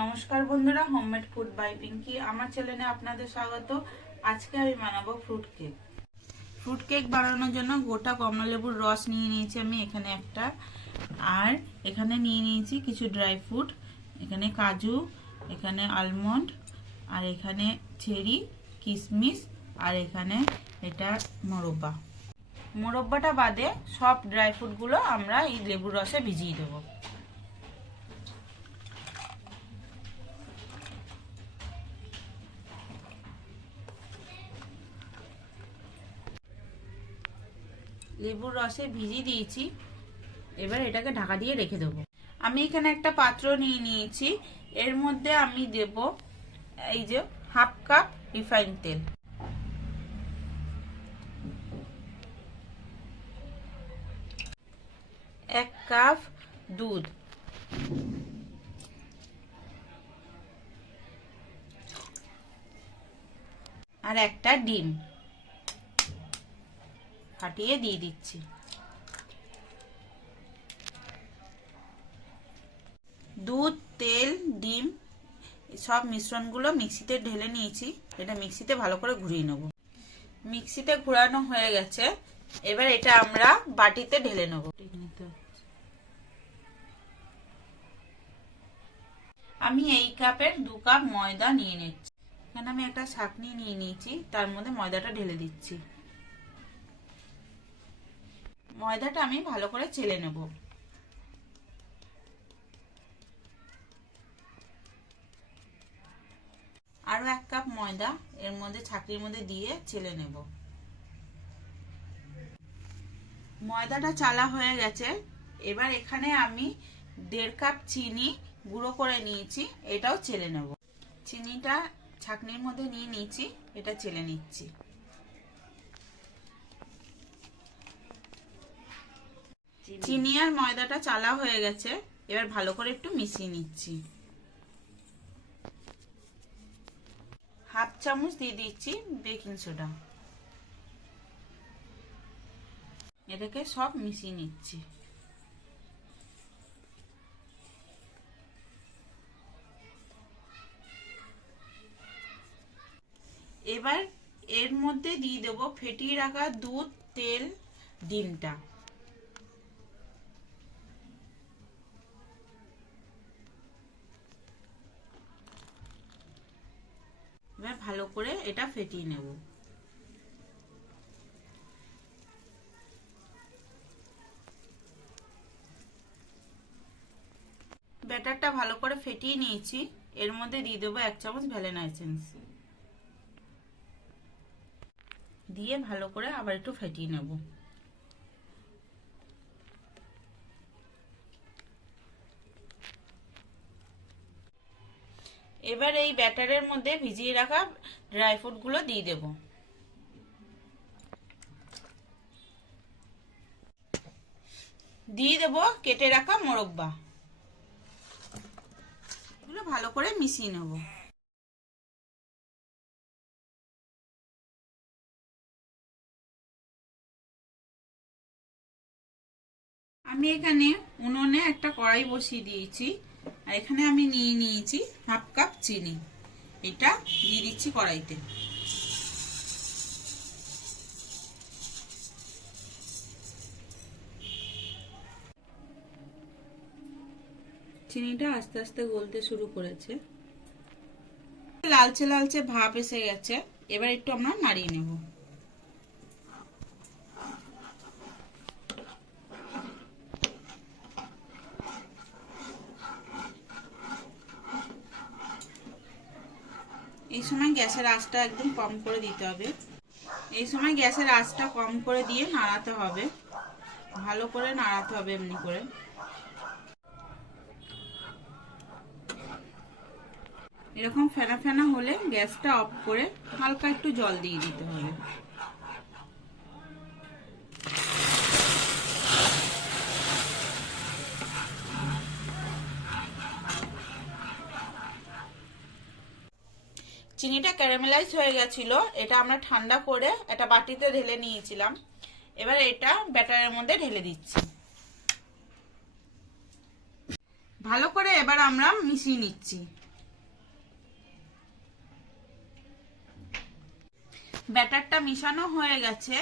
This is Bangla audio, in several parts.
নমস্কার বন্ধুরা, হোমমেড ফুড বাই পিঙ্কি আমার চ্যানেলে আপনাদের স্বাগত। আজকে আমি বানাবো ফ্রুট কেক। ফ্রুট কেক বানানোর জন্য গোটা কমলালেবুর রস নিয়ে নিয়েছি আমি এখানে একটা, আর এখানে নিয়ে নিয়েছি কিছু ড্রাই ফ্রুট, এখানে কাজু, এখানে আলমন্ড, আর এখানে চেরি, কিশমিশ, আর এখানে এটা মোরব্বাটা বাদে সব ড্রাই ফ্রুটগুলো আমরা এই লেবুর রসে ভিজিয়ে দেবো। লেবুর রসে ভিজিয়ে দিয়েছি, এবার এটাকে ঢাকা দিয়ে রেখে দেবো। আমি এখানে একটা পাত্র নিয়ে নিয়েছি, এর মধ্যে আমি দেব এই যে হাফ কাপ রিফাইন তেল, এক কাপ দুধ, আর একটা ডিম ফাটিয়ে দিয়ে দিচ্ছি। দুধ, তেল, ডিম সব মিশ্রণগুলো মিক্সিতে ঢেলে নিয়েছি, এটা মিক্সিতে ভালো করে ঘুরিয়ে নেব। মিক্সিতে ঘোরানো হয়ে গেছে, এবার এটা আমরা বাটিতে ঢেলে নেব। আমি এই কাপের 2 কাপ ময়দা নিয়ে নিচ্ছি। এখানে আমি একটা ছাঁকনি নিয়ে নিয়েছি, তার মধ্যে ময়দাটা ঢেলে দিচ্ছি। ময়দাটা আমি ভালো করে চেলে নেব। আরো 1 কাপ ময়দা এর মধ্যে ছাঁকনির মধ্যে দিয়ে চেলে নেব। ময়দাটা চালা হয়ে গেছে, এবার এখানে আমি 1.5 কাপ চিনি গুঁড়ো করে নিয়েছি, এটাও চেলে নেব। চিনিটা ছাঁকনির মধ্যে নিয়ে নিয়েছি, এটা চেলে নিচ্ছি। চিনি আর ময়দাটা চালা হয়ে গেছে, এবার ভালো করে একটু মিশিয়ে নিচ্ছি। হাফ চামচ দিয়ে দিচ্ছি বেকিং সোডা, এটাকে সব মিশিয়ে নিচ্ছি। এবার এর মধ্যে দিয়ে দেব ফেটিয়ে রাখা দুধ, তেল, ডিমটা। এবার ভালো করে এটা ফেটিয়ে নেব। ব্যাটারটা ভালো করে ফেটিয়ে নিয়েছি, এর মধ্যে দিয়ে দেবো 1 চামচ ভ্যানিলা এসেন্স, দিয়ে ভালো করে আবার একটু ফেটিয়ে নেব। এবার এই ব্যাটারের মধ্যে ভিজিয়ে রাখা ড্রাই ফ্রুট গুলো দিয়ে দেব। দিয়ে দেব কেটে রাখা মোরব্বা, এগুলো ভালো করে মিশিয়ে নেব। আমি এখানে উনুনে একটা কড়াই বসিয়ে দিয়েছি, আর এখানে আমি নিয়ে নিয়েছি হাফ কাপ চিনি, এটা দিয়ে দিচ্ছি কড়াইতে। চিনিটা আস্তে আস্তে গলতে শুরু করেছে, লালচে লালচে ভাব এসে গেছে, এবার একটু আমরা নাড়িয়ে নেব। এই সময় গ্যাসের আঁচটা একদম কম করে দিতে হবে। এই সময় গ্যাসের আঁচটা কম করে দিয়ে নাড়াতে হবে, ভালো করে নাড়াতে হবে এমনি করে। এরকম ফেনা ফেনা হলে গ্যাসটা অফ করে হালকা একটু জল দিয়ে দিতে হবে। চিনিটা ক্যারামেলাইজ হয়ে গেছিল, এটা আমরা ঠান্ডা করে একটা বাটিতে ঢেলে নিয়েছিলাম। এবার এটা ব্যাটারের মধ্যে ঢেলে দিচ্ছি, ভালো করে এবার আমরা মিশিয়ে নিচ্ছি। ব্যাটারটা মিশানো হয়ে গেছে।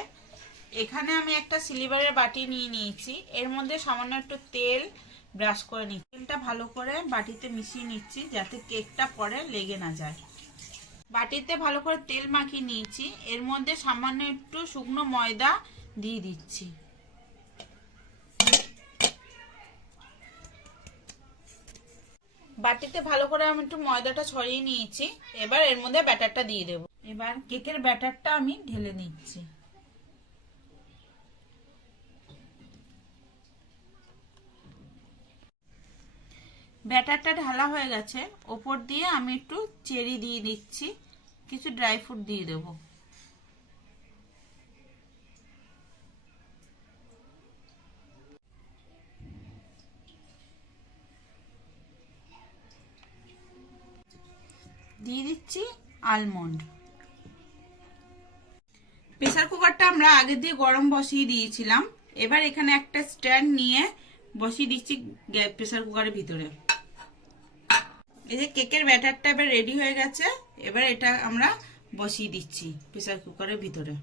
এখানে আমি একটা সিলিভারের বাটি নিয়ে নিয়েছি, এর মধ্যে সামান্য একটু তেল ব্রাশ করে নিচ্ছি। তেলটা ভালো করে বাটিতে মিশিয়ে নিচ্ছি যাতে কেকটা পরে লেগে না যায়। বাটিতে ভালো করে তেল মাখিয়ে নিয়েছি, এর মধ্যে সামান্য একটু শুকনো ময়দা দিয়ে দিচ্ছি। বাটিতে ভালো করে আমি একটু ময়দাটা ছড়িয়ে নিয়েছি, এবার এর মধ্যে ব্যাটারটা দিয়ে দেব। এবার কেকের ব্যাটারটা আমি ঢেলে নিচ্ছি। ব্যাটারটা ঢালা হয়ে গেছে, ওপর দিয়ে আমি একটু চেরি দিয়ে দিচ্ছি, কিছু ড্রাই ফ্রুট দিয়ে দেব। দিয়ে দিচ্ছি আলমন্ড। প্রেসার কুকারটা আমরা আগে দিয়ে গরম বসিয়ে দিয়েছিলাম, এবার এখানে একটা স্ট্যান্ড নিয়ে বসিয়ে দিচ্ছি প্রেসার কুকারের ভিতরে। এই যে কেকের ব্যাটারটা এবার রেডি হয়ে গেছে, এবার এটা আমরা বসিয়ে দিচ্ছি প্রেসার কুকারের ভিতরে।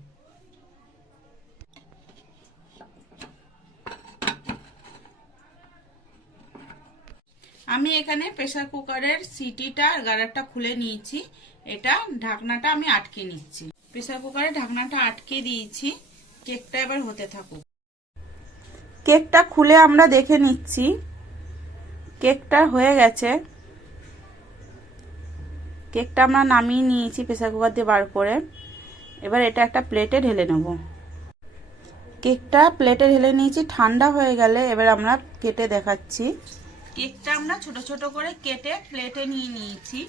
আমি এখানে প্রেসার কুকারের সিটিটা আর গার্ডারটা খুলে নিয়েছি, এটা ঢাকনাটা আমি আটকে নিচ্ছি। প্রেসার কুকারের ঢাকনাটা আটকে দিয়েছি, কেকটা এবার হতে থাকুক। কেকটা খুলে আমরা দেখে নিচ্ছি, কেকটা হয়ে গেছে। কেকটা আমরা নামিয়ে নিয়েছি প্রেসার কুকার দিয়ে বার করে, এবার এটা একটা প্লেটে ঢেলে নেব। কেকটা প্লেটে ঢেলে নিয়েছি, ঠান্ডা হয়ে গেলে এবার আমরা কেটে দেখাচ্ছি। কেকটা আমরা ছোট ছোট করে কেটে প্লেটে নিয়ে নিয়েছি,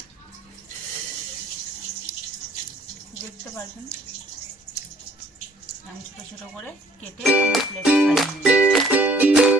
দেখতে পারবেন আমি ছোট ছোট করে কেটে প্লেটে সাজিয়ে নিয়েছি।